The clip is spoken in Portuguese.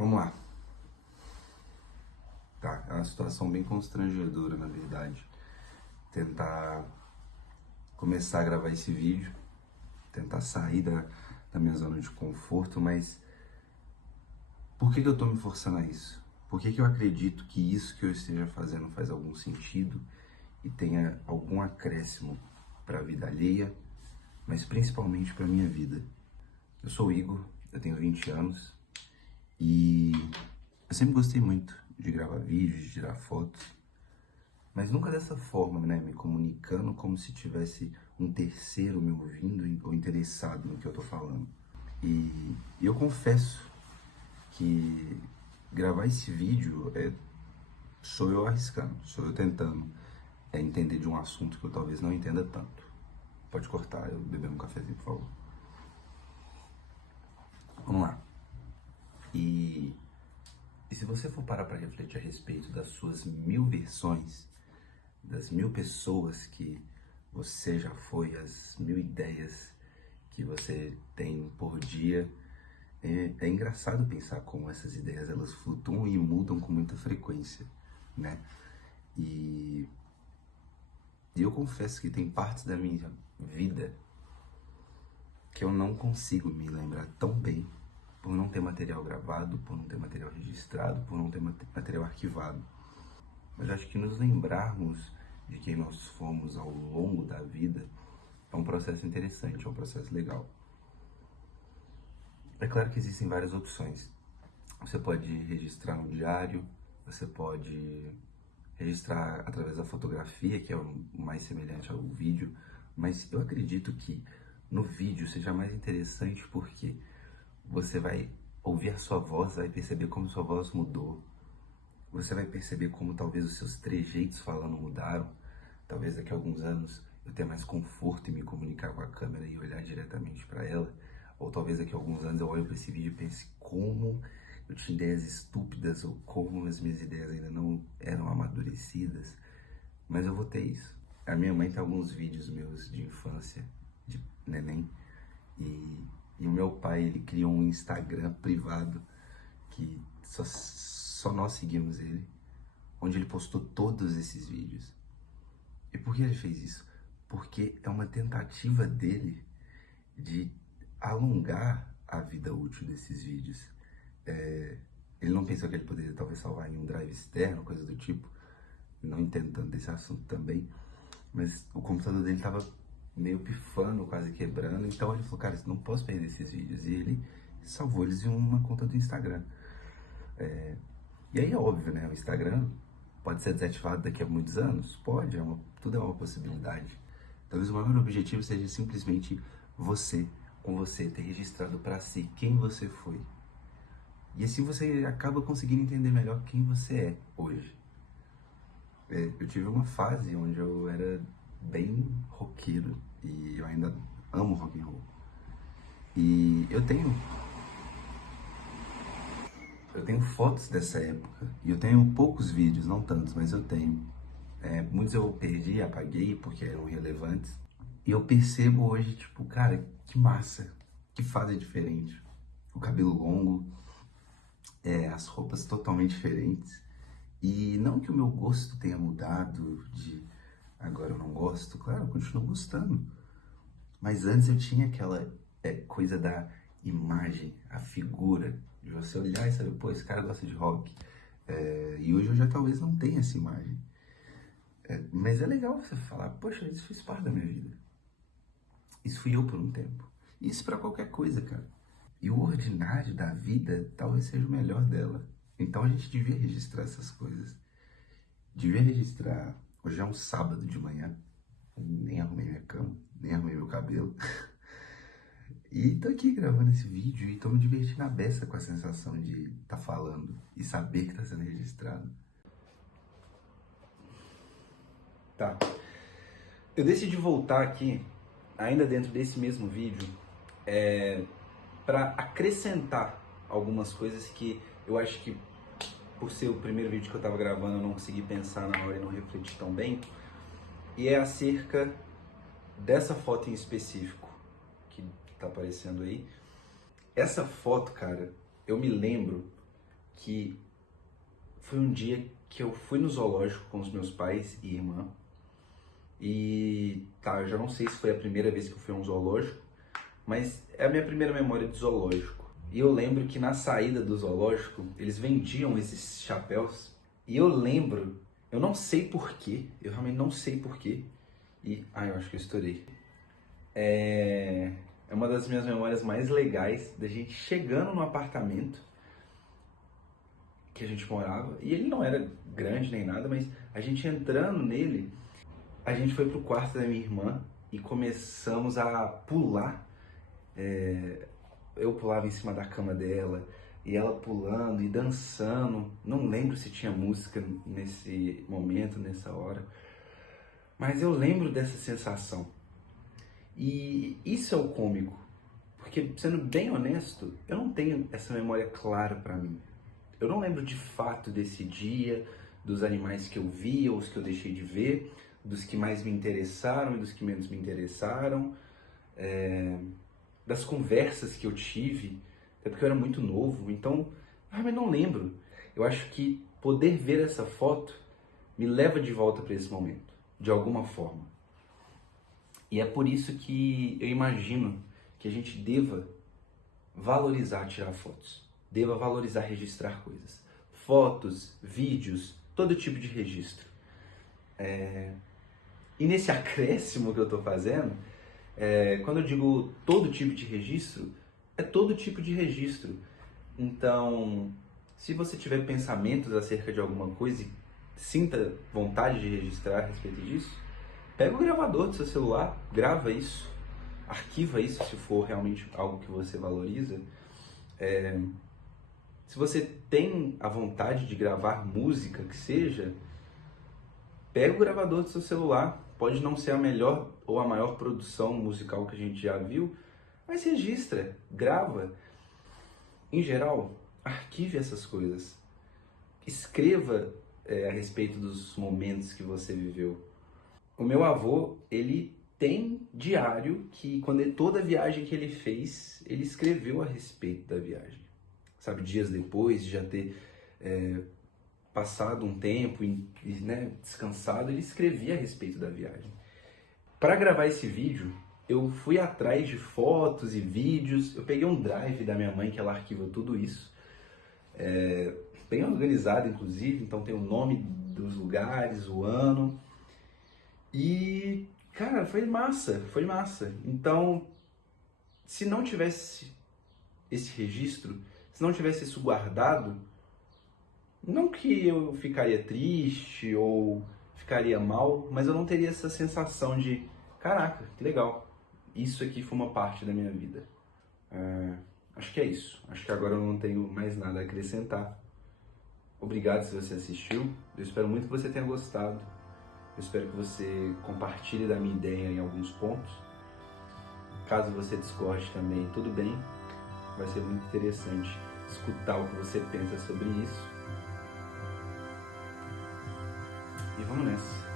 Vamos lá. Tá, é uma situação bem constrangedora, na verdade. Tentar começar a gravar esse vídeo, tentar sair da minha zona de conforto, mas por que eu tô me forçando a isso? Por que eu acredito que isso que eu esteja fazendo faz algum sentido e tenha algum acréscimo para a vida alheia, mas principalmente para minha vida? Eu sou o Igor, eu tenho 20 anos e eu sempre gostei muito de gravar vídeos, de tirar fotos, mas nunca dessa forma, né? Me comunicando como se tivesse um terceiro me ouvindo ou interessado no que eu tô falando. E eu confesso que gravar esse vídeo sou eu arriscando, sou eu tentando entender de um assunto que eu talvez não entenda tanto. Pode cortar, eu beber um cafezinho, por favor. Vamos lá. E se você for parar para refletir a respeito das suas 1000 versões, das 1000 pessoas que você já foi, as 1000 ideias que você tem por dia, é engraçado pensar como essas ideias elas flutuam e mudam com muita frequência, né? E eu confesso que tem partes da minha vida que eu não consigo me lembrar tão bem por não ter material gravado, por não ter material registrado, por não ter material arquivado. Mas acho que nos lembrarmos de quem nós fomos ao longo da vida é um processo interessante, é um processo legal. É claro que existem várias opções. Você pode registrar no diário, você pode registrar através da fotografia, que é o mais semelhante ao vídeo, mas eu acredito que no vídeo seja mais interessante porque você vai ouvir a sua voz, vai perceber como sua voz mudou, você vai perceber como talvez os seus trejeitos falando mudaram, talvez daqui a alguns anos eu tenha mais conforto em me comunicar com a câmera e olhar diretamente para ela, ou talvez daqui a alguns anos eu olhe para esse vídeo e pense como eu tinha ideias estúpidas ou como as minhas ideias ainda não eram amadurecidas, mas eu vou ter isso. A minha mãe tem alguns vídeos meus de infância, de neném, e o meu pai, ele criou um Instagram privado que só nós seguimos ele, onde ele postou todos esses vídeos. E por que ele fez isso? Porque é uma tentativa dele de alongar a vida útil desses vídeos. Ele não pensou que ele poderia talvez salvar em um drive externo, coisa do tipo. Não entendo tanto desse assunto também. Mas o computador dele estava meio pifando, quase quebrando. Então ele falou, cara, eu não posso perder esses vídeos. E ele salvou eles em uma conta do Instagram. E aí é óbvio, né? O Instagram pode ser desativado daqui a muitos anos? Pode, tudo é uma possibilidade. Talvez o maior objetivo seja simplesmente você, com você, ter registrado para si quem você foi. E assim você acaba conseguindo entender melhor quem você é hoje. Eu tive uma fase onde eu era bem roqueiro e eu ainda amo rock and roll. E eu tenho fotos dessa época e eu tenho poucos vídeos, não tantos, mas eu tenho. Muitos eu perdi, apaguei porque eram relevantes. E eu percebo hoje, tipo, cara, que massa, que fase diferente. O cabelo longo, as roupas totalmente diferentes. E não que o meu gosto tenha mudado de agora eu não gosto, claro, eu continuo gostando. Mas antes eu tinha aquela coisa da imagem, a figura, de você olhar e saber, pô, esse cara gosta de rock. E hoje eu já talvez não tenha essa imagem. Mas é legal você falar, poxa, isso fez parte da minha vida. Isso fui eu por um tempo. Isso pra qualquer coisa, cara. E o ordinário da vida talvez seja o melhor dela. Então a gente devia registrar essas coisas. Devia registrar. Hoje é um sábado de manhã. Nem arrumei minha cama, nem arrumei meu cabelo. E tô aqui gravando esse vídeo e tô me divertindo a beça com a sensação de tá falando e saber que tá sendo registrado. Tá. Eu decidi voltar aqui, ainda dentro desse mesmo vídeo, para acrescentar algumas coisas que eu acho que, por ser o primeiro vídeo que eu tava gravando, eu não consegui pensar na hora e não refleti tão bem. E é acerca dessa foto em específico, que tá aparecendo aí. Essa foto, cara, eu me lembro que foi um dia que eu fui no zoológico com os meus pais e irmã. E tá, eu já não sei se foi a primeira vez que eu fui a um zoológico, mas é a minha primeira memória de zoológico. E eu lembro que na saída do zoológico, eles vendiam esses chapéus. E eu lembro, eu não sei porquê, eu realmente não sei porquê. E, eu acho que eu estourei. É uma das minhas memórias mais legais da gente chegando no apartamento que a gente morava. E ele não era grande nem nada, mas a gente entrando nele, a gente foi pro quarto da minha irmã e começamos a pular. Eu pulava em cima da cama dela e ela pulando e dançando. Não lembro se tinha música nesse momento, nessa hora, mas eu lembro dessa sensação. E isso é o cômico, porque, sendo bem honesto, eu não tenho essa memória clara pra mim. Eu não lembro de fato desse dia, dos animais que eu vi ou os que eu deixei de ver, dos que mais me interessaram e dos que menos me interessaram, das conversas que eu tive, até porque eu era muito novo, então eu não lembro. Eu acho que poder ver essa foto me leva de volta para esse momento, de alguma forma. E é por isso que eu imagino que a gente deva valorizar tirar fotos, deva valorizar registrar coisas. Fotos, vídeos, todo tipo de registro. E nesse acréscimo que eu estou fazendo, quando eu digo todo tipo de registro, é todo tipo de registro. Então, se você tiver pensamentos acerca de alguma coisa e sinta vontade de registrar a respeito disso, pega o gravador do seu celular, grava isso, arquiva isso se for realmente algo que você valoriza. Se você tem a vontade de gravar música que seja, pega o gravador do seu celular. Pode não ser a melhor ou a maior produção musical que a gente já viu, mas registra, grava. Em geral, arquive essas coisas. Escreva a respeito dos momentos que você viveu. O meu avô, ele tem diário que, toda viagem que ele fez, ele escreveu a respeito da viagem. Sabe, dias depois de já ter passado um tempo e descansado, ele escrevia a respeito da viagem. Para gravar esse vídeo, eu fui atrás de fotos e vídeos. Eu peguei um drive da minha mãe, que ela arquiva tudo isso. Bem organizado, inclusive, então tem o nome dos lugares, o ano. E, cara, foi massa, foi massa. Então, se não tivesse esse registro, se não tivesse isso guardado, não que eu ficaria triste ou ficaria mal, mas eu não teria essa sensação de, caraca, que legal, isso aqui foi uma parte da minha vida. Acho que é isso. Acho que agora eu não tenho mais nada a acrescentar. Obrigado se você assistiu. Eu espero muito que você tenha gostado. Eu espero que você compartilhe da minha ideia em alguns pontos. Caso você discorde também, tudo bem. Vai ser muito interessante escutar o que você pensa sobre isso. E vamos nessa.